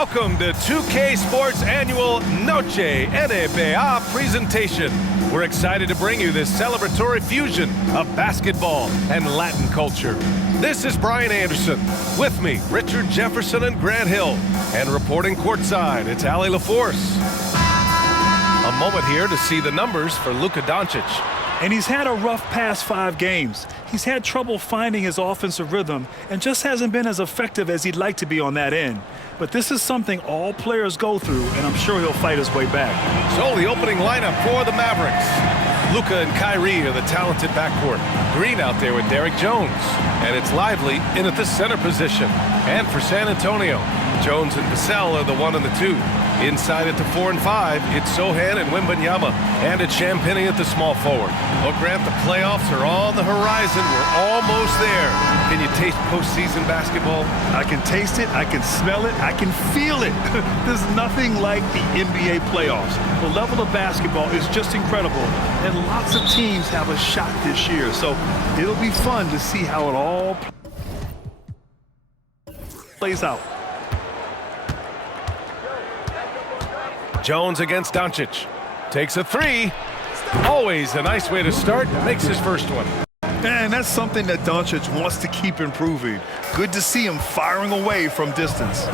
Welcome to 2K Sports' annual Noche NBA presentation. We're excited to bring you this celebratory fusion of basketball and Latin culture. This is Brian Anderson. With me, Richard Jefferson and Grant Hill. And reporting courtside, it's Allie LaForce. A moment here to see the numbers for Luka Doncic. And he's had a rough past 5 games. He's had trouble finding his offensive rhythm and just hasn't been as effective as he'd like to be on that end. But this is something all players go through, and I'm sure he'll fight his way back. So the opening lineup for the Mavericks. Luka and Kyrie are the talented backcourt. Green out there with Derrick Jones. And it's Lively in at the center position. And for San Antonio, Jones and Vassell are the 1 and the 2. Inside at the 4 and 5, it's Sohan and Wembanyama. And it's Champagnie at the small forward. Well, Grant, the playoffs are on the horizon. We're almost there. Can you taste postseason basketball? I can taste it, I can smell it, I can feel it. There's nothing like the NBA playoffs. The level of basketball is just incredible. And lots of teams have a shot this year. So it'll be fun to see how it all plays out. Jones against Doncic. Takes a 3. Always a nice way to start. Makes his first one. And that's something that Doncic wants to keep improving. Good to see him firing away from distance.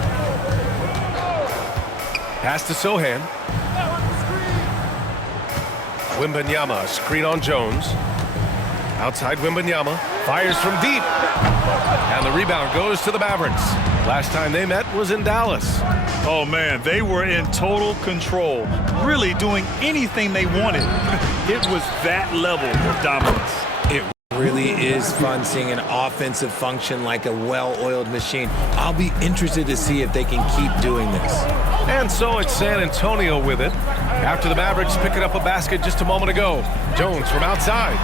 Pass to Sohan. Wembanyama, screen on Jones. Outside Wembanyama. Fires from deep. And the rebound goes to the Mavericks. Last time they met was in Dallas. Oh, man, they were in total control, really doing anything they wanted. It was that level of dominance. It really is fun seeing an offensive function like a well-oiled machine. I'll be interested to see if they can keep doing this. And so it's San Antonio with it. After the Mavericks picking up a basket just a moment ago. Jones from outside.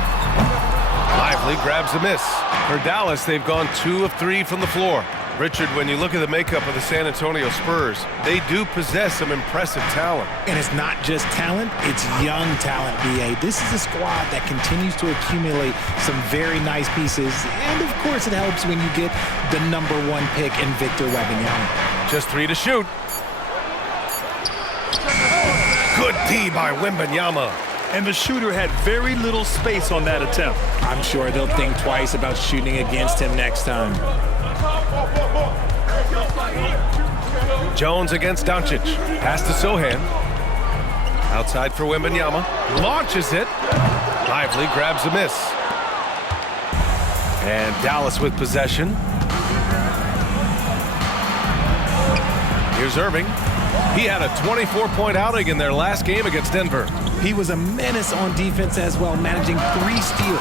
Lively grabs a miss. For Dallas, they've gone 2 of 3 from the floor. Richard, when you look at the makeup of the San Antonio Spurs, they do possess some impressive talent. And it's not just talent, it's young talent, B.A. This is a squad that continues to accumulate some very nice pieces. And, of course, it helps when you get the #1 pick in Victor Wembanyama. Just 3 to shoot. Good D by Wembanyama. And the shooter had very little space on that attempt. I'm sure they'll think twice about shooting against him next time. Jones against Doncic. Pass to Sohan. Outside for Wembanyama. Launches it. Lively grabs a miss. And Dallas with possession. Here's Irving. He had a 24-point outing in their last game against Denver. He was a menace on defense as well, managing 3 steals.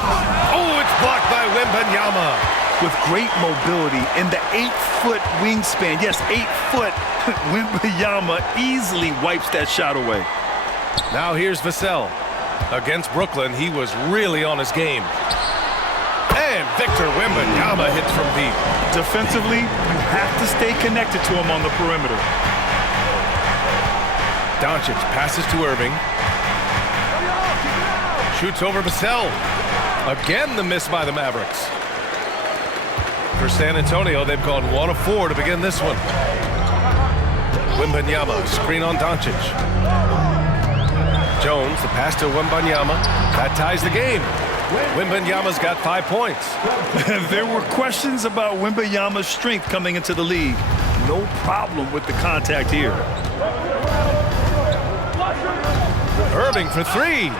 Oh, it's blocked by Wembanyama. With great mobility and the 8-foot wingspan. Yes, 8-foot. Wembanyama easily wipes that shot away. Now here's Vassell. Against Brooklyn, he was really on his game. And Victor Wembanyama hits from deep. Defensively, you have to stay connected to him on the perimeter. Doncic passes to Irving. Shoots over Vassell. Again, the miss by the Mavericks. For San Antonio, they've gone 1 of 4 to begin this one. Wembanyama, screen on Doncic. Jones, the pass to Wembanyama. That ties the game. Wembanyama's got 5 points. There were questions about Wembanyama's strength coming into the league. No problem with the contact here. Irving for 3.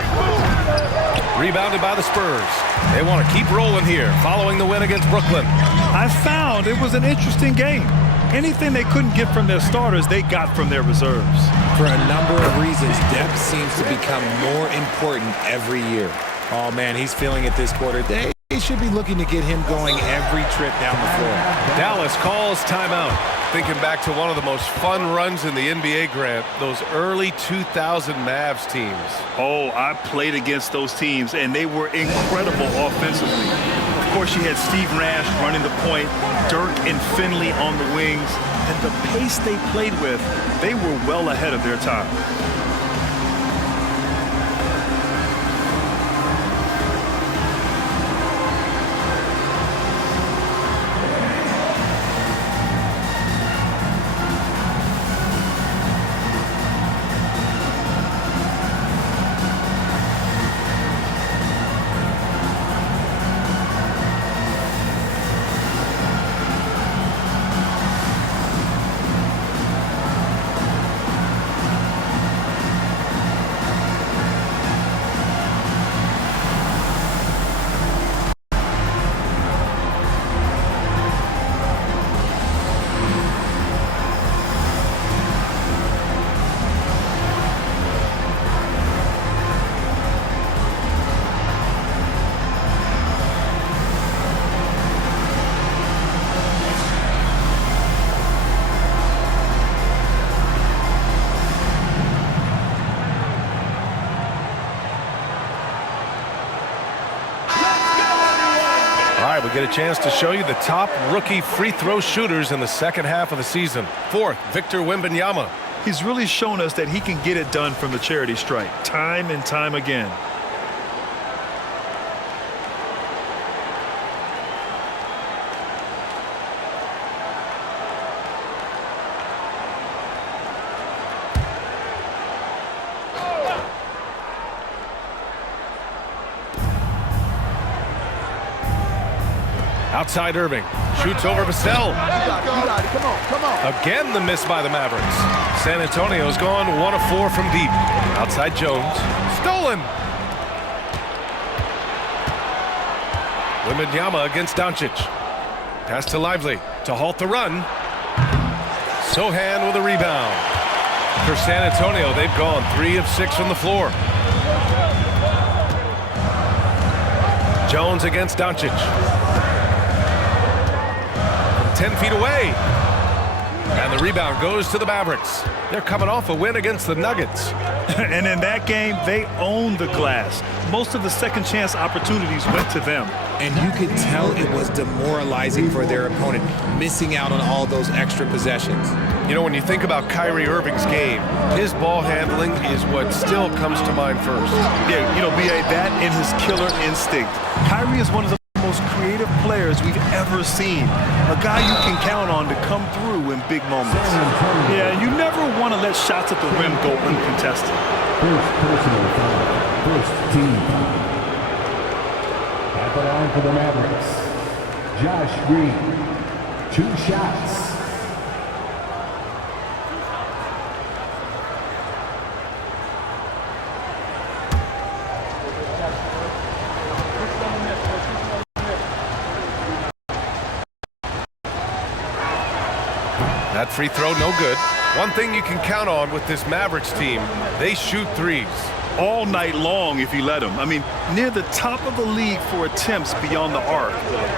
Rebounded by the Spurs. They want to keep rolling here, following the win against Brooklyn. I found it was an interesting game. Anything they couldn't get from their starters, they got from their reserves. For a number of reasons, depth seems to become more important every year. Oh, man, he's feeling it this quarter. They should be looking to get him going every trip down the floor. Dallas calls timeout. Thinking back to one of the most fun runs in the NBA, Grant, those early 2000 Mavs teams. Oh, I played against those teams, and they were incredible offensively. Of course, you had Steve Nash running the point, Dirk and Finley on the wings, and the pace they played with, they were well ahead of their time. right, we get a chance to show you the top rookie free throw shooters in the second half of the season. Fourth, Victor Wembanyama. He's really shown us that he can get it done from the charity stripe, time and time again. Outside Irving. Shoots over Vassell. You got it. Come on. Again, the miss by the Mavericks. San Antonio's gone 1 of 4 from deep. Outside Jones. Stolen. Wembanyama against Doncic. Pass to Lively to halt the run. Sohan with a rebound. For San Antonio, they've gone 3 of 6 from the floor. Jones against Doncic. 10 feet away. And the rebound goes to the Mavericks. They're coming off a win against the Nuggets. And in that game, they owned the glass. Most of the second chance opportunities went to them. And you could tell it was demoralizing for their opponent, missing out on all those extra possessions. You know, when you think about Kyrie Irving's game, his ball handling is what still comes to mind first. Yeah, you know, B.A., that and his killer instinct. Kyrie is one of the most creative players we've ever seen. A guy you can count on to come through in big moments. Yeah, you never want to let shots at the rim go uncontested. First personal foul. First team foul. At the line for the Mavericks, Josh Green. 2 shots. That free throw, no good. One thing you can count on with this Mavericks team, they shoot threes. All night long if you let them. I mean, near the top of the league for attempts beyond the arc.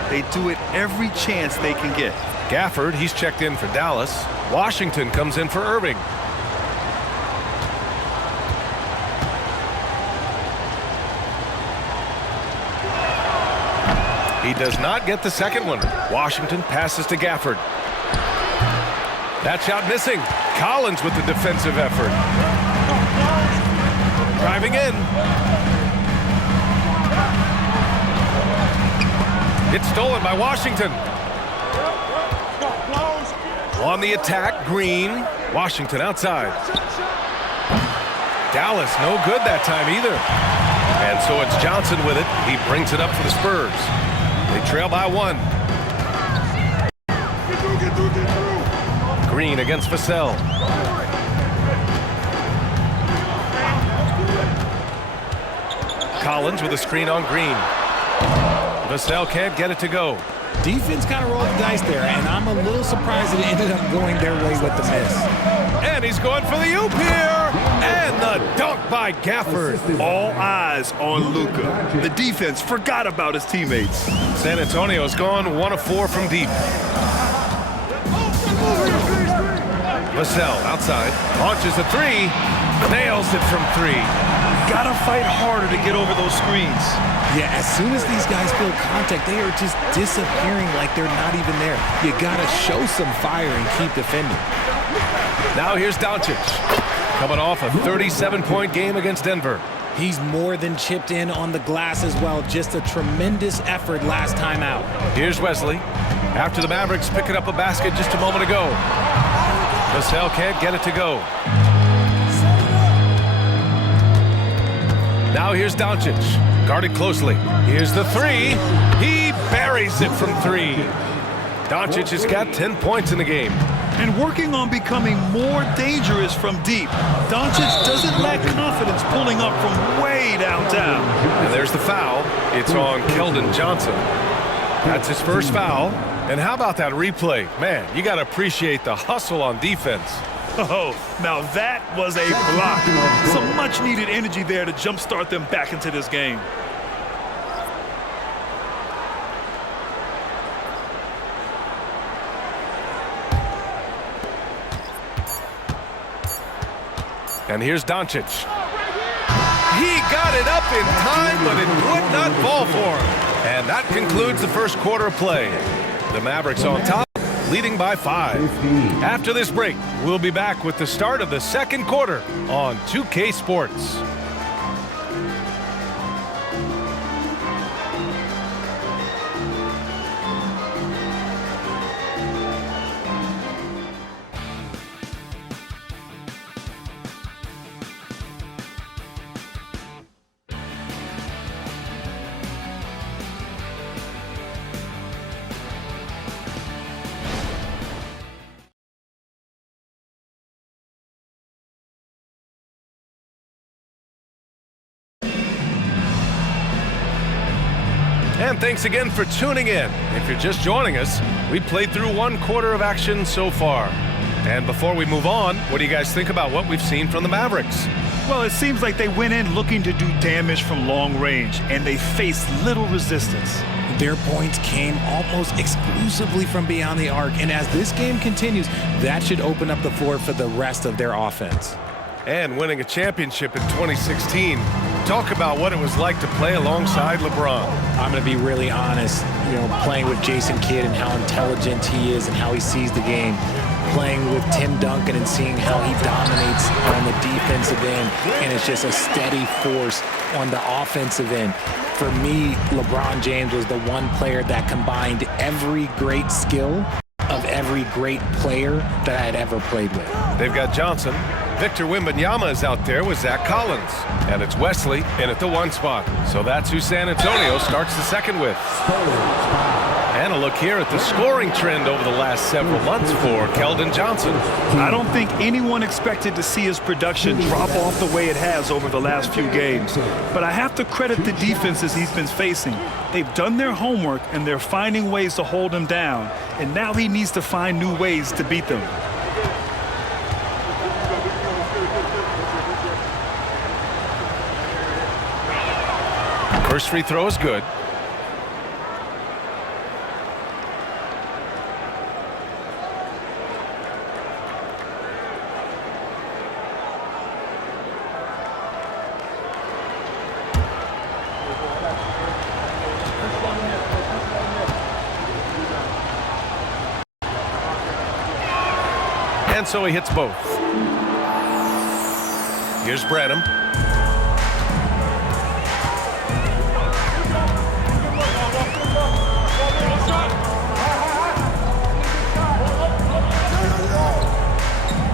They do it every chance they can get. Gafford, he's checked in for Dallas. Washington comes in for Irving. He does not get the second one. Washington passes to Gafford. That shot missing. Collins with the defensive effort. Driving in. It's stolen by Washington. On the attack, Green. Washington outside. Dallas, no good that time either. And so it's Johnson with it. He brings it up for the Spurs. They trail by 1. Green against Vassell. Collins with a screen on Green. Vassell can't get it to go. Defense kind of rolled the dice there, and I'm a little surprised it ended up going their way with the miss. And he's going for the oop here. And the dunk by Gafford. All eyes on Luka. The defense forgot about his teammates. San Antonio's gone 1 of 4 from deep. Vassell outside, launches a 3, nails it from 3. Gotta fight harder to get over those screens. Yeah, as soon as these guys feel contact, they are just disappearing like they're not even there. You gotta show some fire and keep defending. Now here's Doncic, coming off a 37-point game against Denver. He's more than chipped in on the glass as well. Just a tremendous effort last time out. Here's Wesley, after the Mavericks picking up a basket just a moment ago. Vassell can't get it to go. Now here's Doncic, guarded closely. Here's the 3. He buries it from 3. Doncic has got 10 points in the game. And working on becoming more dangerous from deep. Doncic doesn't lack confidence pulling up from way downtown. And there's the foul. It's on Keldon Johnson. That's his first foul. And how about that replay? Man, you got to appreciate the hustle on defense. Oh, now that was a block. Some much-needed energy there to jumpstart them back into this game. And here's Doncic. He got it up in time, but it would not fall for him. And that concludes the first quarter of play. The Mavericks on top, leading by 5. After this break, we'll be back with the start of the second quarter on 2K Sports. And thanks again for tuning in. If you're just joining us, we played through one quarter of action so far. And before we move on, what do you guys think about what we've seen from the Mavericks? Well, it seems like they went in looking to do damage from long range, and they faced little resistance. Their points came almost exclusively from beyond the arc, and as this game continues, that should open up the floor for the rest of their offense. And winning a championship in 2016. Talk about what it was like to play alongside LeBron. I'm going to be really honest, playing with Jason Kidd and how intelligent he is and how he sees the game. Playing with Tim Duncan and seeing how he dominates on the defensive end, and it's just a steady force on the offensive end. For me, LeBron James was the one player that combined every great skill of every great player that I had ever played with. They've got Johnson. Victor Wembanyama is out there with Zach Collins. And it's Wesley in at the 1 spot. So that's who San Antonio starts the second with. And a look here at the scoring trend over the last several months for Keldon Johnson. I don't think anyone expected to see his production drop off the way it has over the last few games. But I have to credit the defenses he's been facing. They've done their homework, and they're finding ways to hold him down. And now he needs to find new ways to beat them. First free throw is good. And so he hits both. Here's Branham.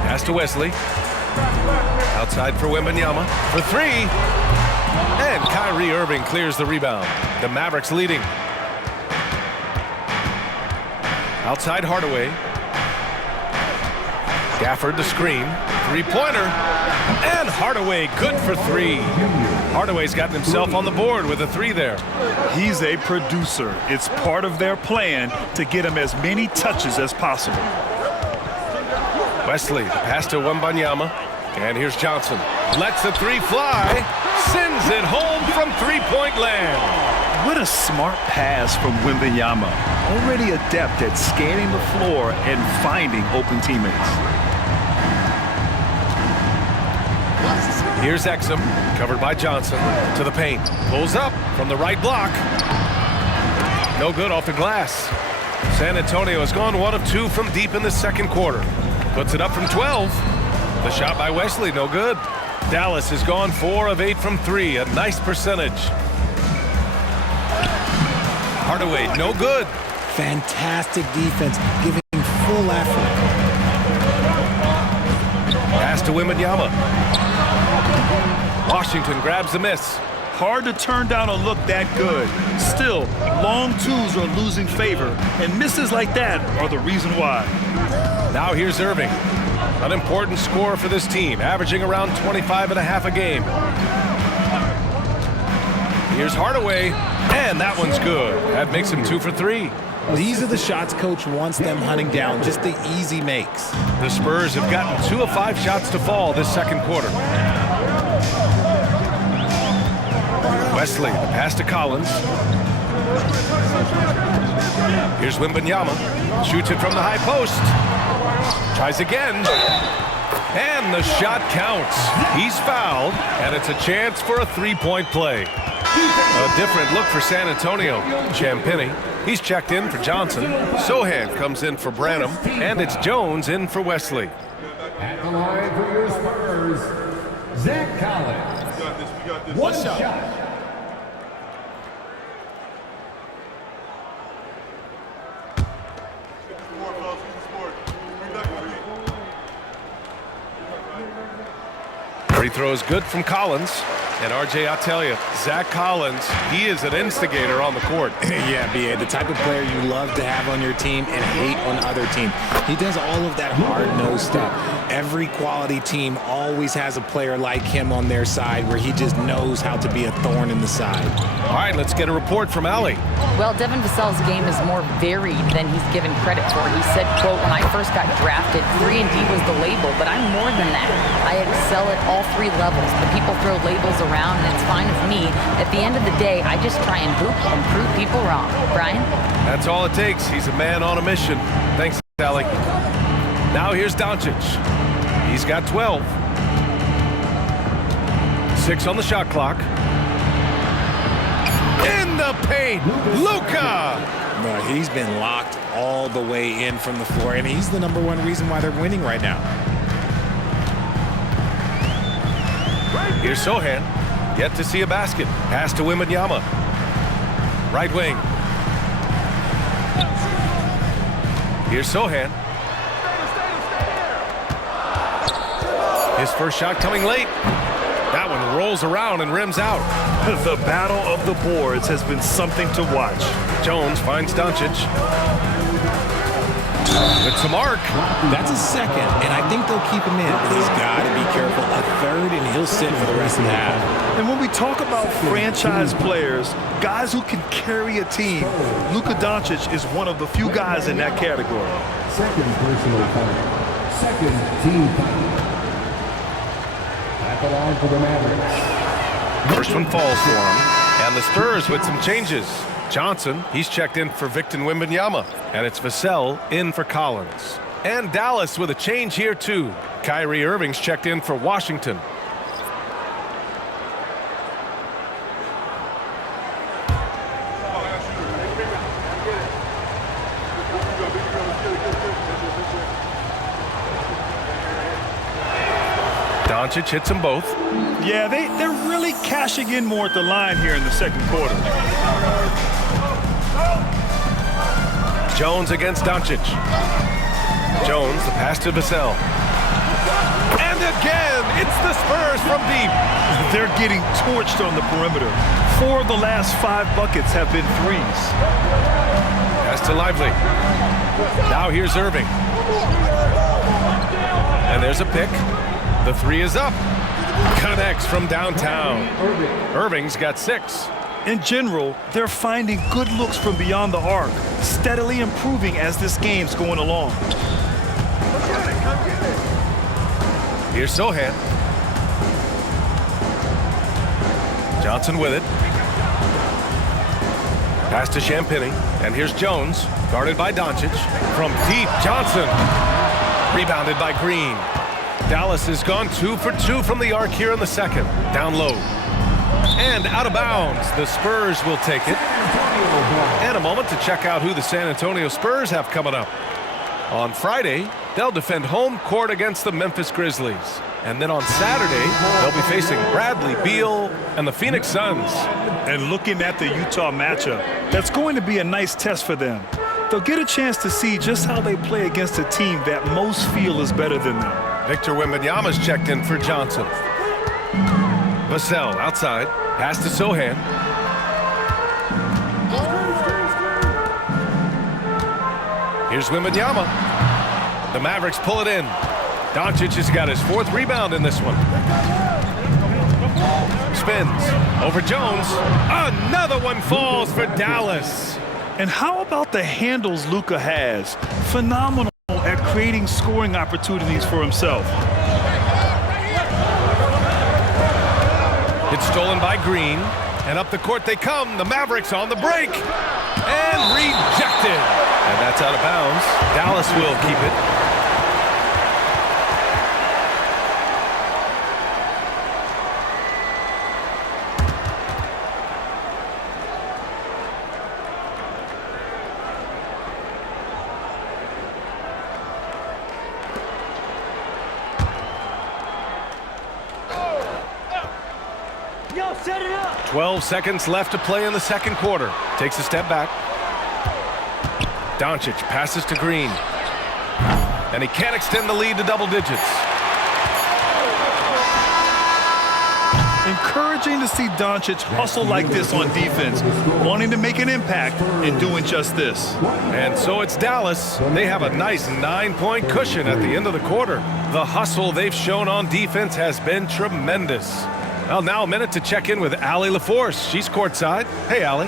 Pass to Wesley. Outside for Wembanyama. For 3. And Kyrie Irving clears the rebound. The Mavericks leading. Outside Hardaway. Gafford the screen. 3-pointer. And Hardaway good for 3. Hardaway's gotten himself on the board with a 3 there. He's a producer. It's part of their plan to get him as many touches as possible. Wesley, the pass to Wembanyama. And here's Johnson. Lets the 3 fly. Sends it home from 3-point land. What a smart pass from Wembanyama. Already adept at scanning the floor and finding open teammates. Here's Exum, covered by Johnson, to the paint. Pulls up from the right block. No good off the glass. San Antonio has gone 1 of 2 from deep in the second quarter. Puts it up from 12. The shot by Wesley, no good. Dallas has gone 4 of 8 from 3, a nice percentage. Hardaway, no good. Fantastic defense, giving full effort. Pass to Wembanyama. Washington grabs the miss. Hard to turn down a look that good. Still, long twos are losing favor, and misses like that are the reason why. Now here's Irving. An important scorer for this team, averaging around 25.5 a game. Here's Hardaway, and that one's good. That makes him 2 for 3. These are the shots coach wants them hunting down, just the easy makes. The Spurs have gotten 2 of 5 shots to fall this second quarter. Wesley, the pass to Collins. Here's Wembanyama. Shoots it from the high post. Tries again. And And the shot counts. He's fouled, and it's a chance for a three-point play. A different look for San Antonio. Champagny, he's checked in for Johnson. Sohan comes in for Branham, and it's Jones in for Wesley. At the line for your Spurs, Zach Collins. One shot. Free throw is good from Collins. And RJ, I'll tell you, Zach Collins, he is an instigator on the court. Yeah, B.A., the type of player you love to have on your team and hate on other teams. He does all of that hard-nosed stuff. Every quality team always has a player like him on their side where he just knows how to be a thorn in the side. All right, let's get a report from Allie. Well, Devin Vassell's game is more varied than he's given credit for. He said, quote, when I first got drafted, 3-and-D was the label, but I'm more than that. I excel at all three levels. The people throw labels around, and it's fine with me. At the end of the day, I just try and hoop and prove people wrong. Brian? That's all it takes. He's a man on a mission. Thanks, Allie. Now here's Doncic. He's got 12. 6 on the shot clock. In the paint, Luka! But he's been locked all the way in from the floor, and he's the #1 reason why they're winning right now. Here's Sohan. Yet to see a basket. Pass to Wembanyama. Right wing. Here's Sohan. His first shot coming late. That one rolls around and rims out. The battle of the boards has been something to watch. Jones finds Doncic. It's a mark. That's a second, and I think they'll keep him in. But he's got to be careful. A third, and he'll sit for the rest of the half. And when we talk about franchise players, guys who can carry a team, Luka Doncic is one of the few guys in that category. Second personal foul. Second team foul. At the line for the Mavericks. First one falls for him. And the Spurs with some changes. Johnson, he's checked in for Victor Wembanyama. And it's Vassell in for Collins. And Dallas with a change here, too. Kyrie Irving's checked in for Washington. Doncic hits them both. Yeah, they're really cashing in more at the line here in the second quarter. Jones against Doncic. Jones, the pass to Vassell. And again, it's the Spurs from deep. They're getting torched on the perimeter. 4 of the last 5 buckets have been threes. Pass to Lively. Now here's Irving. And there's a pick. The 3 is up. Connects from downtown. Irving's got 6. In general, they're finding good looks from beyond the arc, steadily improving as this game's going along. Here's Sohan. Johnson with it. Pass to Champagny. And here's Jones, guarded by Doncic. From deep, Johnson. Rebounded by Green. Dallas has gone 2 for 2 from the arc here in the second. Down low. And out of bounds. The Spurs will take it. And a moment to check out who the San Antonio Spurs have coming up. On Friday, they'll defend home court against the Memphis Grizzlies. And then on Saturday, they'll be facing Bradley Beal and the Phoenix Suns. And looking at the Utah matchup, that's going to be a nice test for them. They'll get a chance to see just how they play against a team that most feel is better than them. Victor Wembanyama's checked in for Johnson. Vassell outside. Pass to Sohan. Here's Wembanyama. The Mavericks pull it in. Doncic has got his 4th rebound in this one. Spins over Jones. Another one falls for Dallas. And how about the handles Luka has? Phenomenal at creating scoring opportunities for himself. It's stolen by Green. And up the court they come. The Mavericks on the break. And rejected. And that's out of bounds. Dallas will keep it. go, set it up. 12 seconds left to play in the second quarter. Takes a step back. Doncic passes to Green. And he can't extend the lead to double digits. Encouraging to see Doncic hustle like this on defense, wanting to make an impact and doing just this. And so it's Dallas. They have a nice 9-point cushion at the end of the quarter. The hustle they've shown on defense has been tremendous. Well, now a minute to check in with Allie LaForce. She's courtside. Hey, Allie.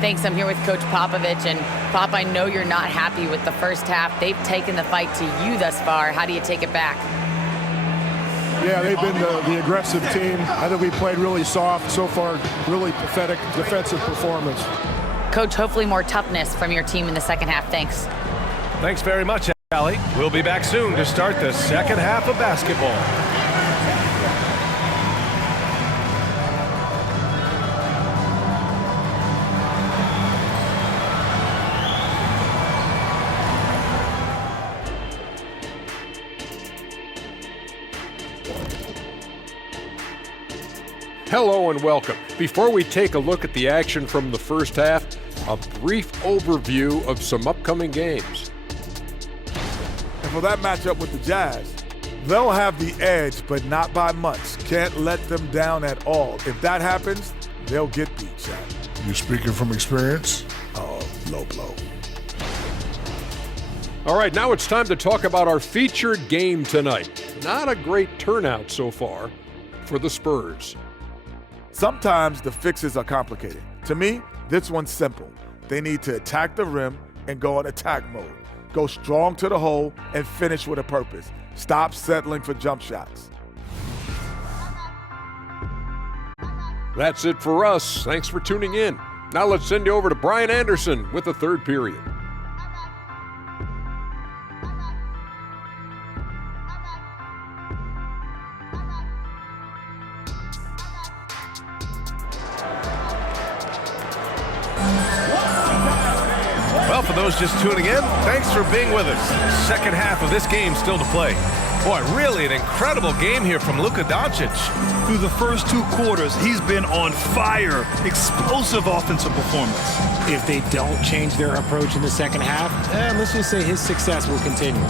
Thanks. I'm here with Coach Popovich. And, Pop, I know you're not happy with the first half. They've taken the fight to you thus far. How do you take it back? Yeah, they've been the aggressive team. I think we played really soft so far. Really pathetic defensive performance. Coach, hopefully more toughness from your team in the second half. Thanks. Thanks very much, Allie. We'll be back soon to start the second half of basketball. Hello and welcome. Before we take a look at the action from the first half, a brief overview of some upcoming games. And for that matchup with the Jazz, they'll have the edge, but not by much. Can't let them down at all. If that happens, they'll get beat, Shaq. You speaking from experience? Oh, low blow. All right, now it's time to talk about our featured game tonight. Not a great turnout so far for the Spurs. Sometimes the fixes are complicated. To me, this one's simple. They need to attack the rim and go in attack mode. Go strong to the hole and finish with a purpose. Stop settling for jump shots. That's it for us. Thanks for tuning in. Now let's send you over to Brian Anderson with the third period. Well, for those just tuning in, thanks for being with us. Second half of this game still to play. Boy, really an incredible game here from Luka Doncic. Through the first two quarters, he's been on fire. Explosive offensive performance. If they don't change their approach in the second half, let's just say his success will continue.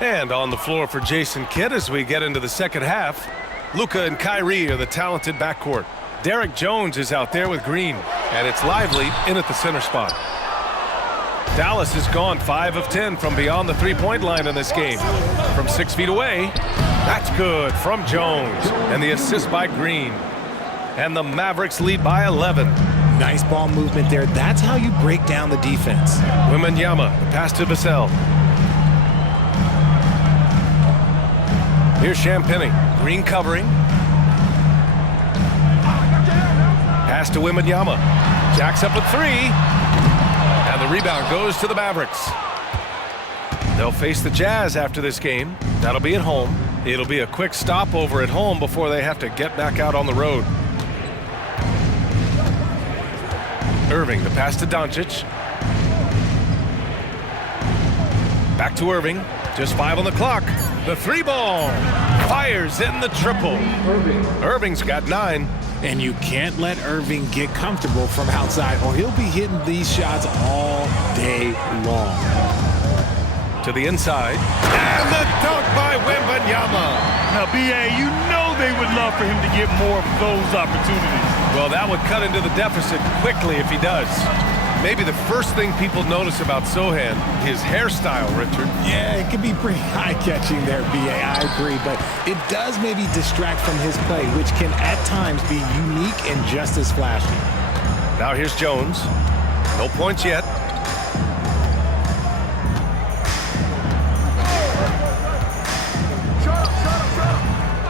And on the floor for Jason Kidd as we get into the second half, Luka and Kyrie are the talented backcourt. Derek Jones is out there with Green, and it's Lively in at the center spot. Dallas has gone 5 of 10 from beyond the three-point line in this game. From 6 feet away, that's good from Jones, and the assist by Green. And the Mavericks lead by 11. Nice ball movement there. That's how you break down the defense. Wembanyama, the pass to Vassell. Here's Champagnie. Green covering. Pass to Wembanyama. Jacks up a three. And the rebound goes to the Mavericks. They'll face the Jazz after this game. That'll be at home. It'll be a quick stopover at home before they have to get back out on the road. Irving, the pass to Doncic. Back to Irving. Just 5 on the clock. The three ball fires in the triple. Irving's got 9. And you can't let Irving get comfortable from outside or he'll be hitting these shots all day long. To the inside. And the dunk by Wembanyama. Now, B.A., you know they would love for him to get more of those opportunities. Well, that would cut into the deficit quickly if he does. Maybe the first thing people notice about Sohan, his hairstyle, Richard. Yeah, it can be pretty eye-catching there, B.A. I agree, but it does maybe distract from his play, which can at times be unique and just as flashy. Now here's Jones. No points yet.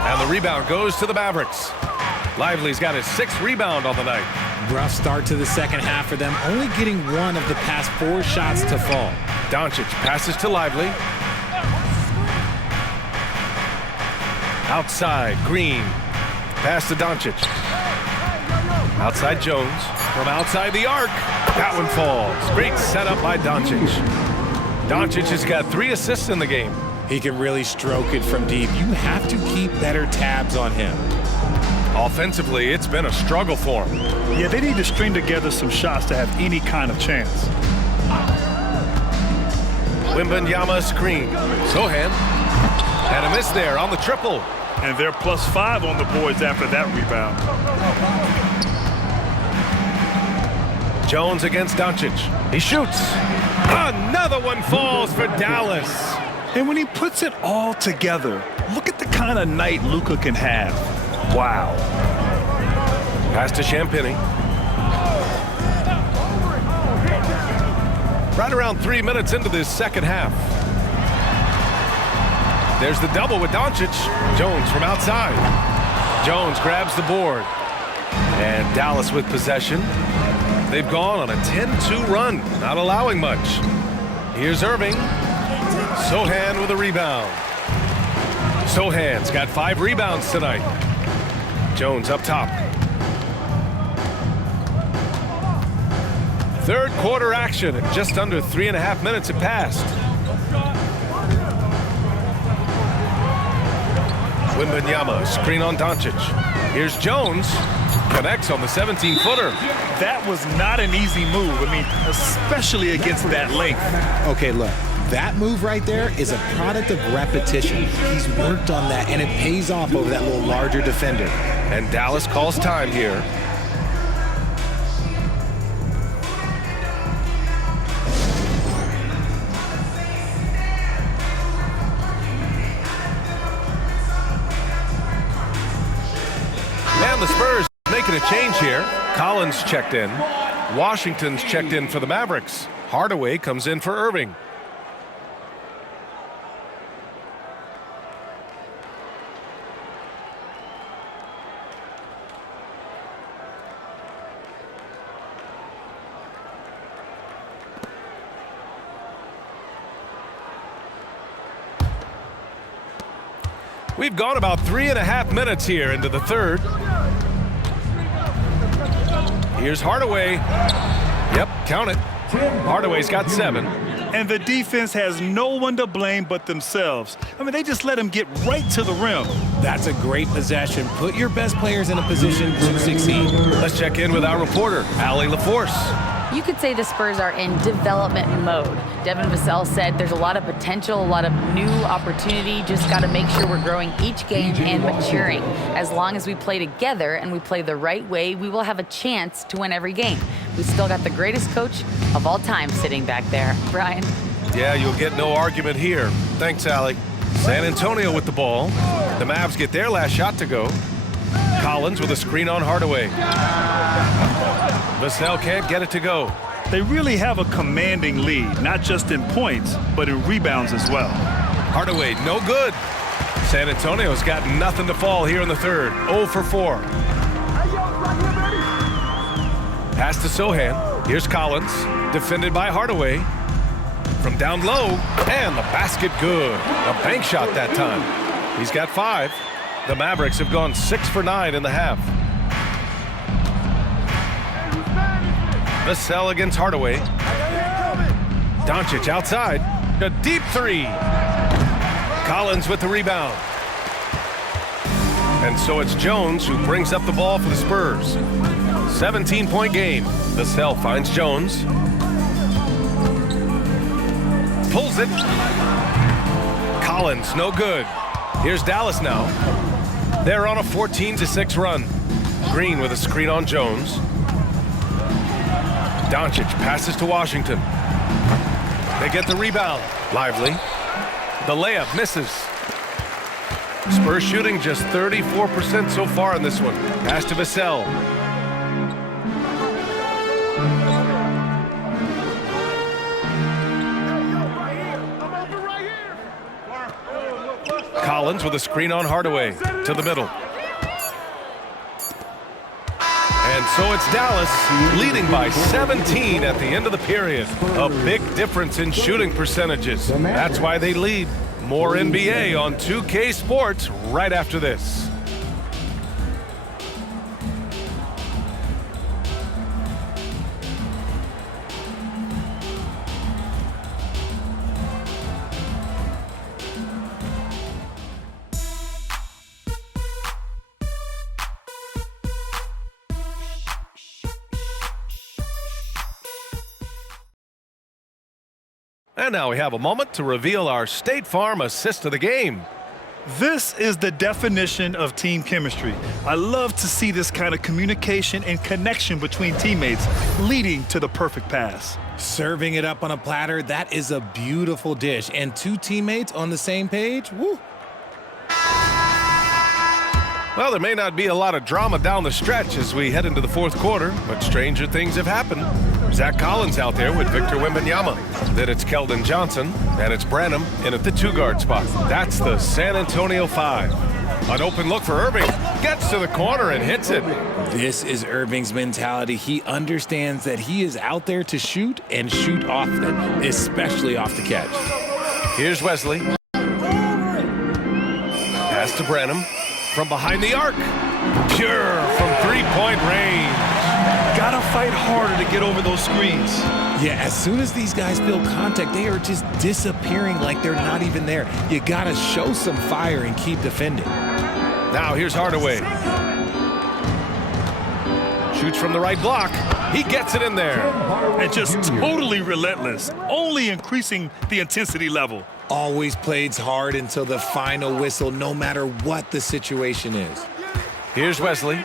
And the rebound goes to the Mavericks. Lively's got his 6th rebound on the night. Rough start to the second half for them, only getting 1 of the past 4 shots to fall. Doncic passes to Lively. Outside, Green. Pass to Doncic. Outside Jones. From outside the arc. That one falls. Great setup by Doncic. Doncic has got 3 assists in the game. He can really stroke it from deep. You have to keep better tabs on him. Offensively, it's been a struggle for him. Yeah, they need to string together some shots to have any kind of chance. Wembanyama screen. Sohan. And a miss there on the triple. And they're +5 on the boards after that rebound. Jones against Doncic. He shoots. Another one falls for Dallas. And when he puts it all together, look at the kind of night Luka can have. Wow. Pass to Champagny. Right around 3 minutes into this second half. There's the double with Doncic. Jones from outside. Jones grabs the board. And Dallas with possession. They've gone on a 10-2 run, not allowing much. Here's Irving. Sohan with a rebound. Sohan's got 5 rebounds tonight. Jones up top. Third quarter action at just under 3.5 minutes have passed. Wembanyama, screen on Doncic. Here's Jones. Connects on the 17-footer. That was not an easy move. I mean, especially against that length. Okay, look. That move right there is a product of repetition. He's worked on that, and it pays off over that little larger defender. And Dallas calls time here. And the Spurs making a change here. Collins checked in. Washington's checked in for the Mavericks. Hardaway comes in for Irving. We've gone about 3.5 minutes here into the third. Here's Hardaway. Yep, count it. Hardaway's got 7. And the defense has no one to blame but themselves. I mean, they just let him get right to the rim. That's a great possession. Put your best players in a position to succeed. Let's check in with our reporter, Allie LaForce. You could say the Spurs are in development mode. Devin Vassell said there's a lot of potential, a lot of new opportunity. Just got to make sure we're growing each game and maturing. As long as we play together and we play the right way, we will have a chance to win every game. We still got the greatest coach of all time sitting back there. Brian? Yeah, you'll get no argument here. Thanks, Allie. San Antonio with the ball. The Mavs get their last shot to go. Collins with a screen on Hardaway. Vassell can't get it to go. They really have a commanding lead, not just in points, but in rebounds as well. Hardaway, no good. San Antonio's got nothing to fall here in the third. 0 for 4. Pass to Sohan. Here's Collins, defended by Hardaway. From down low, and the basket good. A bank shot that time. He's got 5. The Mavericks have gone 6 for 9 in the half. Vassell against Hardaway. Doncic outside. A deep 3. Collins with the rebound. And so it's Jones who brings up the ball for the Spurs. 17-point game. Vassell finds Jones. Pulls it. Collins, no good. Here's Dallas now. They're on a 14-6 run. Green with a screen on Jones. Doncic passes to Washington. They get the rebound. Lively. The layup misses. Spurs shooting just 34% so far in this one. Pass to Vassell. Collins with a screen on Hardaway to the middle. And so it's Dallas leading by 17 at the end of the period. A big difference in shooting percentages. That's why they lead. More NBA on 2K Sports right after this. And now we have a moment to reveal our State Farm assist of the game. This is the definition of team chemistry. I love to see this kind of communication and connection between teammates leading to the perfect pass. Serving it up on a platter, that is a beautiful dish. And two teammates on the same page, woo. Well, there may not be a lot of drama down the stretch as we head into the fourth quarter, but stranger things have happened. Zach Collins out there with Victor Wembanyama. Then it's Keldon Johnson, and it's Branham in at the 2-guard spot. That's the San Antonio 5. An open look for Irving. Gets to the corner and hits it. This is Irving's mentality. He understands that he is out there to shoot and shoot often, especially off the catch. Here's Wesley. Pass to Branham. From behind the arc. Pure from three-point range. Gotta fight harder to get over those screens. Yeah, as soon as these guys feel contact, they are just disappearing like they're not even there. You gotta show some fire and keep defending. Now here's Hardaway. Shoots from the right block. He gets it in there. And just totally relentless, only increasing the intensity level. Always plays hard until the final whistle, no matter what the situation is. Here's Wesley.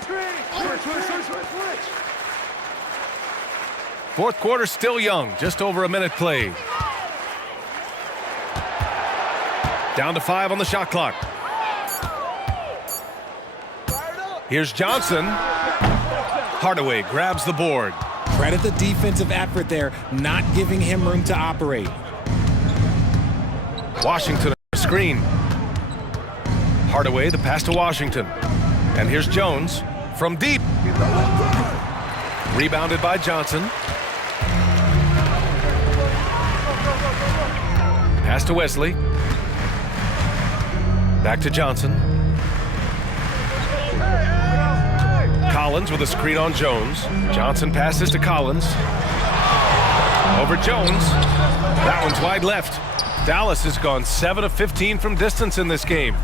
Fourth quarter still young, just over a minute played. Down to 5 on the shot clock. Here's Johnson. Hardaway grabs the board. Credit the defensive effort there, not giving him room to operate. Washington screen. Hardaway, the pass to Washington. And here's Jones from deep. Rebounded by Johnson. Pass to Wesley. Back to Johnson. Collins with a screen on Jones. Johnson passes to Collins. Over Jones. That one's wide left. Dallas has gone 7 of 15 from distance in this game.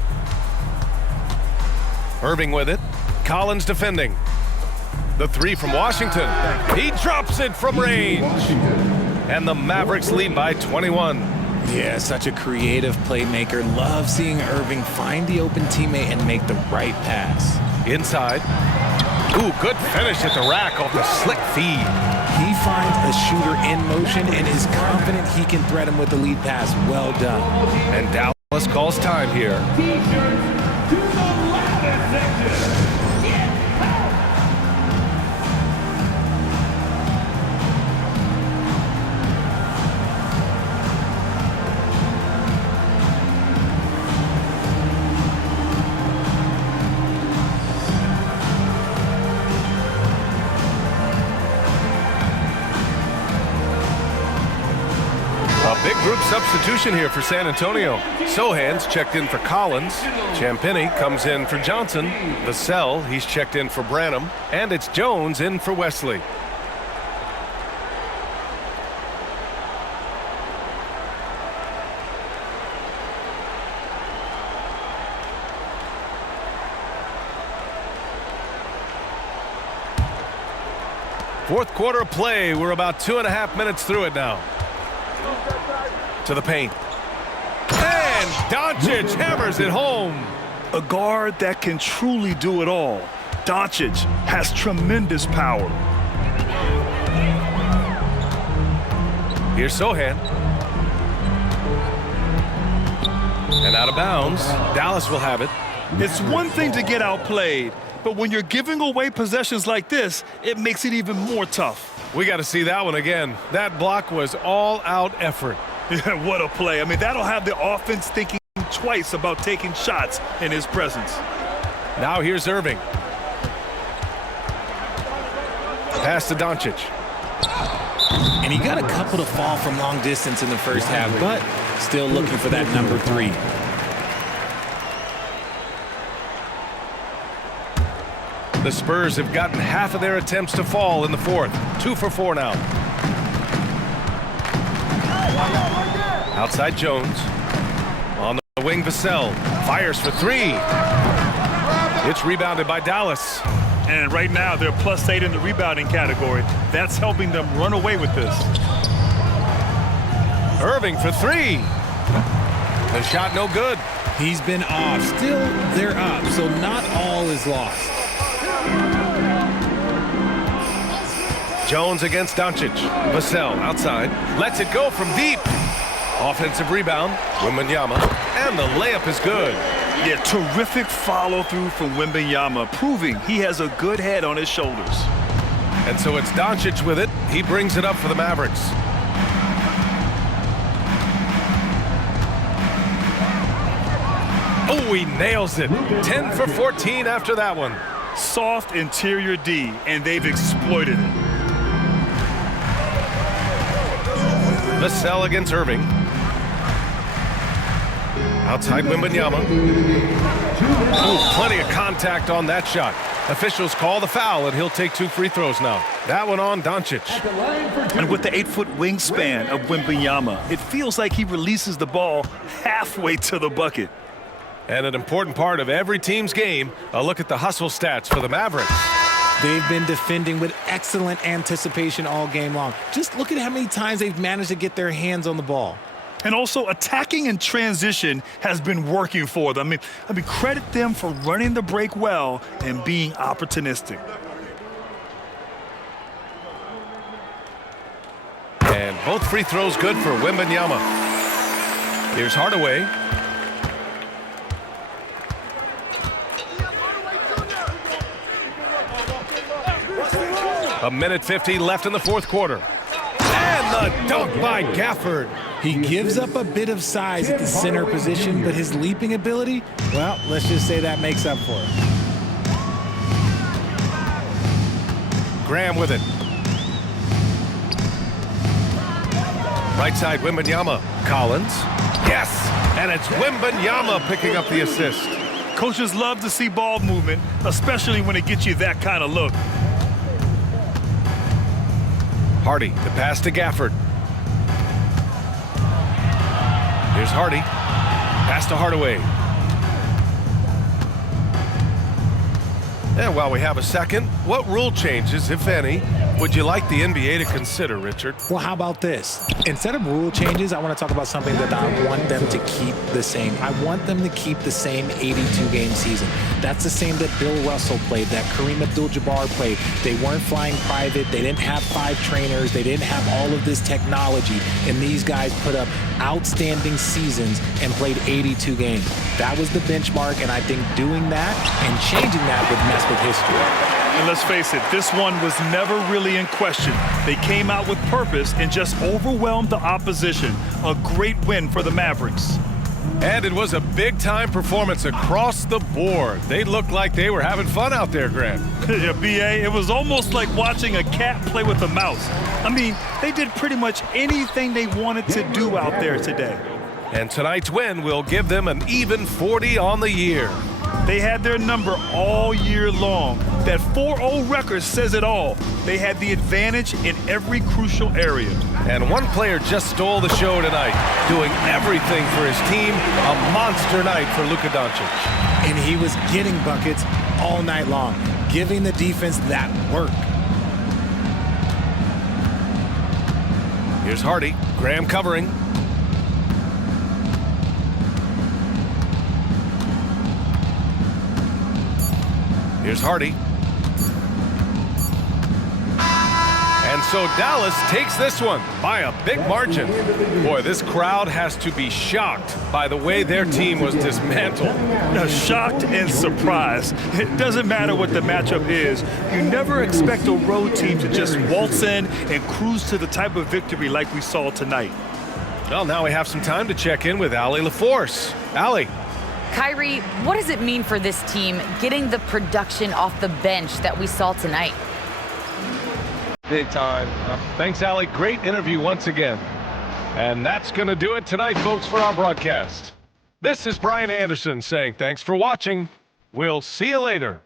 Irving with it. Collins defending. The 3 from Washington. He drops it from range. And the Mavericks lead by 21. Yeah, such a creative playmaker. Love seeing Irving find the open teammate and make the right pass. Inside. Ooh, good finish at the rack off the slick feed. He finds a shooter in motion and is confident he can thread him with the lead pass. Well done. And Dallas calls time here. Big group substitution here for San Antonio. Sohan's checked in for Collins. Champagny comes in for Johnson. Vassell, he's checked in for Branham. And it's Jones in for Wesley. Fourth quarter of play. We're about 2.5 minutes through it now. To the paint. And Doncic hammers it home. A guard that can truly do it all. Doncic has tremendous power. Here's Sohan. And out of bounds. Dallas will have it. It's one thing to get outplayed, but when you're giving away possessions like this, it makes it even more tough. We got to see that one again. That block was all-out effort. Yeah, what a play. I mean, that'll have the offense thinking twice about taking shots in his presence. Now here's Irving. Pass to Doncic. And he got a couple to fall from long distance in the first half, but still looking for that number 3. The Spurs have gotten half of their attempts to fall in the fourth. 2 for 4 now. Outside Jones. On the wing, Vassell. Fires for 3. It's rebounded by Dallas. And right now, they're +8 in the rebounding category. That's helping them run away with this. Irving for three. The shot no good. He's been off. Still, they're up, so not all is lost. Jones against Doncic. Vassell outside. Lets it go from deep. Offensive rebound. Wembanyama. And the layup is good. Yeah, terrific follow-through from Wembanyama, proving he has a good head on his shoulders. And so it's Doncic with it. He brings it up for the Mavericks. Oh, he nails it. 10 for 14 after that one. Soft interior D, and they've exploited it. Vassell against Irving. Outside Wembanyama. Oh, plenty of contact on that shot. Officials call the foul, and he'll take 2 free throws now. That one on Doncic. And with the 8-foot wingspan of Wembanyama, it feels like he releases the ball halfway to the bucket. And an important part of every team's game, a look at the hustle stats for the Mavericks. They've been defending with excellent anticipation all game long. Just look at how many times they've managed to get their hands on the ball. And also, attacking in transition has been working for them. I mean, credit them for running the break well and being opportunistic. And both free throws good for Wembanyama. Here's Hardaway. A minute 50 left in the fourth quarter. And the dunk by Gafford. He gives up a bit of size at the center position, but his leaping ability, well, let's just say that makes up for it. Graham with it. Right side, Wembanyama. Collins. Yes! And it's Wembanyama picking up the assist. Coaches love to see ball movement, especially when it gets you that kind of look. Hardy, the pass to Gafford. Here's Hardy. Pass to Hardaway. And while we have a second, what rule changes, if any, would you like the NBA to consider, Richard? Well, how about this? Instead of rule changes, I want to talk about something that I want them to keep the same. I want them to keep the same 82-game season. That's the same that Bill Russell played, that Kareem Abdul-Jabbar played. They weren't flying private. They didn't have 5 trainers. They didn't have all of this technology. And these guys put up outstanding seasons and played 82 games. That was the benchmark, and I think doing that and changing that would mess with history. And let's face it, this one was never really in question. They came out with purpose and just overwhelmed the opposition. A great win for the Mavericks. And it was a big-time performance across the board. They looked like they were having fun out there, Grant. Yeah, B.A., it was almost like watching a cat play with a mouse. I mean, they did pretty much anything they wanted to do out there today. And tonight's win will give them an even 40 on the year. They had their number all year long. That 4-0 record says it all. They had the advantage in every crucial area. And one player just stole the show tonight, doing everything for his team. A monster night for Luka Doncic. And he was getting buckets all night long, giving the defense that work. Here's Hardy. Graham covering. Here's Hardy. And so Dallas takes this one by a big margin. Boy, this crowd has to be shocked by the way their team was dismantled. Now, shocked and surprised. It doesn't matter what the matchup is. You never expect a road team to just waltz in and cruise to the type of victory like we saw tonight. Well, now we have some time to check in with Allie LaForce. Allie. Kyrie, what does it mean for this team getting the production off the bench that we saw tonight? Big time. Thanks, Allie. Great interview once again. And that's going to do it tonight, folks, for our broadcast. This is Brian Anderson saying thanks for watching. We'll see you later.